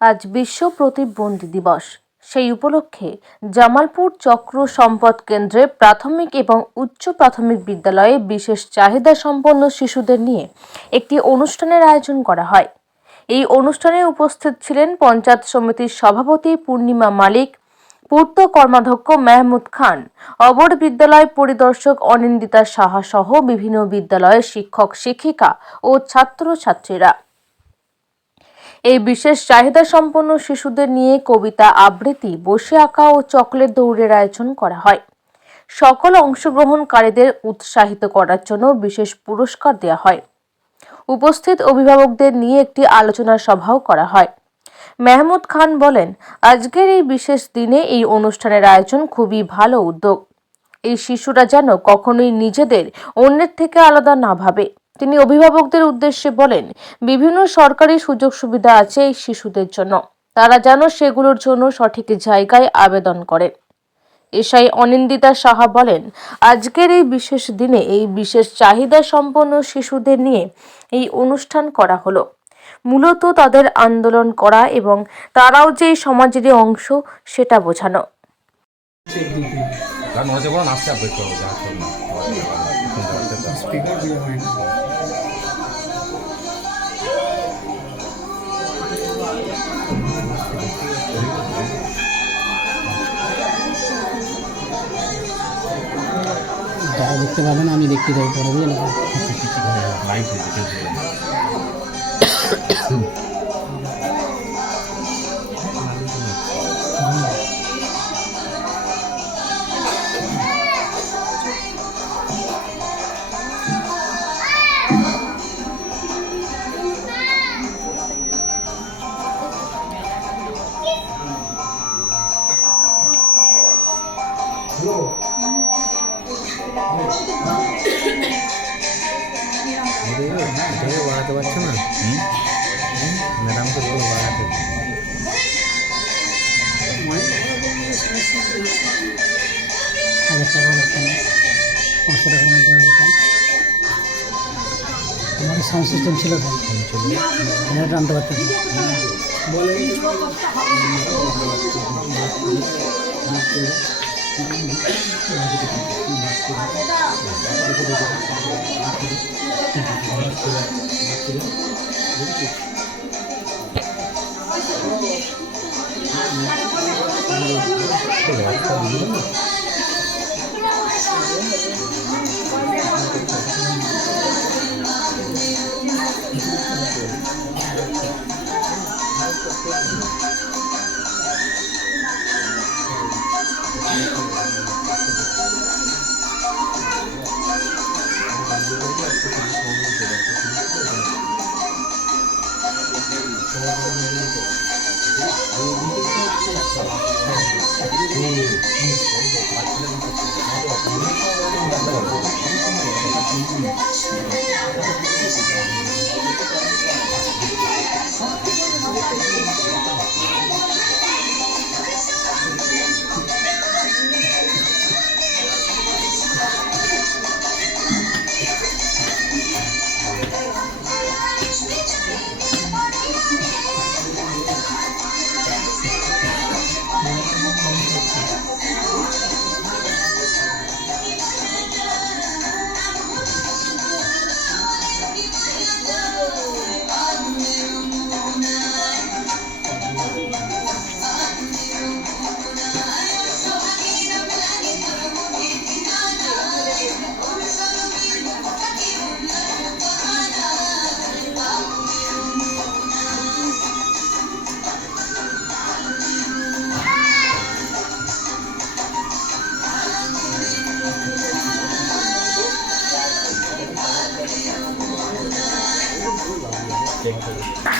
আজ বিশ্ব প্রতিবন্ধী দিবস। সেই উপলক্ষে জামালপুর চক্র সম্পদ কেন্দ্রে প্রাথমিক এবং উচ্চ প্রাথমিক বিদ্যালয়ে বিশেষ চাহিদা সম্পন্ন শিশুদের নিয়ে একটি অনুষ্ঠানের আয়োজন করা হয়। এই অনুষ্ঠানে উপস্থিত ছিলেন পঞ্চায়েত সমিতির সভাপতি পূর্ণিমা মালিক, পূর্ত কর্মাধ্যক্ষ মেহমুদ খান, অবর বিদ্যালয় পরিদর্শক অনিন্দিতা সাহা সহ বিভিন্ন বিদ্যালয়ের শিক্ষক শিক্ষিকা ও ছাত্রছাত্রীরা। এই বিশেষ চাহিদা সম্পন্ন শিশুদের নিয়ে কবিতা আবৃত্তি, বসে আঁকা ও চকলেট দৌড়ের আয়োজন করা হয়। সকল অংশগ্রহণকারীদের উৎসাহিত করার জন্য বিশেষ পুরস্কার দেওয়া হয়। উপস্থিত অভিভাবকদের নিয়ে একটি আলোচনা সভাও করা হয়। মেহমুদ খান বলেন, আজকের এই বিশেষ দিনে এই অনুষ্ঠানের আয়োজন খুবই ভালো উদ্যোগ। এই শিশুরা যেন কখনোই নিজেদের অন্যের থেকে আলাদা না ভাবে। তিনি অভিভাবকদের উদ্দেশ্যে বলেন, বিভিন্ন সরকারি সুযোগ সুবিধা আছে এই শিশুদের জন্য, তারা যেন সেগুলোর জন্য সঠিক জায়গায় আবেদন করে। এসআই অনিন্দিতা সাহা বলেন, আজকের এই বিশেষ দিনে এই বিশেষ চাহিদা সম্পন্ন শিশুদের নিয়ে এই অনুষ্ঠান করা হলো মূলত তাদের আন্দোলন করা এবং তারাও যে সমাজেরই অংশ সেটা বোঝানো। যারা দেখতে পাবেন আমি দেখতে যাবো পরে বুঝলেন। বাড়াতে পারছে না ম্যাডামকে বাড়াতে আমাদের সাউন্ড সিস্টেম ছিল তো টানতে পারতেন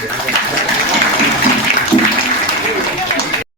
Thank you.